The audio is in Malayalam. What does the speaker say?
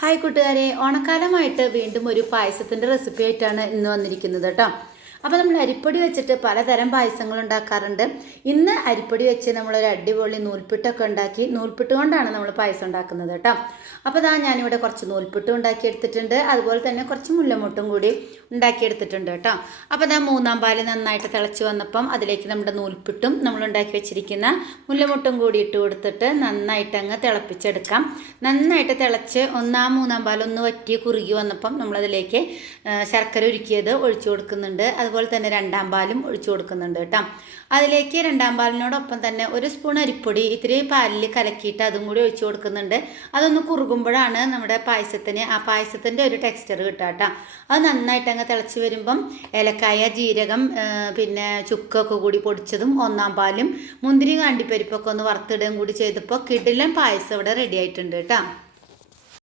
ഹായ് കൂട്ടുകാരെ, ഓണക്കാലമായിട്ട് വീണ്ടും ഒരു പായസത്തിൻ്റെ റെസിപ്പി ആയിട്ടാണ് ഇന്ന് വന്നിരിക്കുന്നത് കേട്ടോ. അപ്പോൾ നമ്മൾ അരിപ്പൊടി വെച്ചിട്ട് പലതരം പായസങ്ങൾ ഉണ്ടാക്കാറുണ്ട്. ഇന്ന് അരിപ്പൊടി വെച്ച് നമ്മളൊരു അടിപൊളി നൂൽപ്പിട്ടൊക്കെ ഉണ്ടാക്കി, നൂൽപ്പിട്ട് കൊണ്ടാണ് നമ്മൾ പായസം ഉണ്ടാക്കുന്നത് കേട്ടോ. അപ്പോൾ ഞാനിവിടെ കുറച്ച് നൂൽപ്പിട്ടും ഉണ്ടാക്കിയെടുത്തിട്ടുണ്ട്, അതുപോലെ തന്നെ കുറച്ച് മുല്ലമുട്ടും കൂടി ഉണ്ടാക്കിയെടുത്തിട്ടുണ്ട് കേട്ടോ. അപ്പോൾ മൂന്നാം പാല് നന്നായിട്ട് തിളച്ച് വന്നപ്പം അതിലേക്ക് നമ്മുടെ നൂൽപ്പിട്ടും നമ്മൾ ഉണ്ടാക്കി വെച്ചിരിക്കുന്ന മുല്ലമുട്ടും കൂടി ഇട്ട് കൊടുത്തിട്ട് നന്നായിട്ട് അങ്ങ് തിളപ്പിച്ചെടുക്കാം. നന്നായിട്ട് തിളച്ച് മൂന്നാം പാലൊന്ന് വറ്റി കുറുകി വന്നപ്പം നമ്മളതിലേക്ക് ശർക്കര ഉരുക്കിയത് ഒഴിച്ചു കൊടുക്കുന്നുണ്ട്. അതുപോലെ തന്നെ രണ്ടാം പാലും ഒഴിച്ചു കൊടുക്കുന്നുണ്ട് കേട്ടോ. അതിലേക്ക് രണ്ടാം പാലിനോടൊപ്പം തന്നെ ഒരു സ്പൂൺ അരിപ്പൊടി ഇത്തിരി പാലിൽ കലക്കിയിട്ട് അതും കൂടി ഒഴിച്ചു കൊടുക്കുന്നുണ്ട്. അതൊന്ന് കുറുകുമ്പോഴാണ് നമ്മുടെ പായസത്തിൻ്റെ ഒരു ടെക്സ്ചർ കിട്ടുക കേട്ടോ. അത് നന്നായിട്ട് അങ്ങ് തിളച്ച് വരുമ്പം ഏലക്കായ, ജീരകം, പിന്നെ ചുക്കൊക്കെ കൂടി പൊടിച്ചതും ഒന്നാം പാലും മുന്തിരി കാണ്ടിപ്പരിപ്പൊക്കെ ഒന്ന് വറുത്തിടുകയും കൂടി ചെയ്തപ്പോൾ കിടിലൻ പായസം ഇവിടെ റെഡി ആയിട്ടുണ്ട് കേട്ടോ.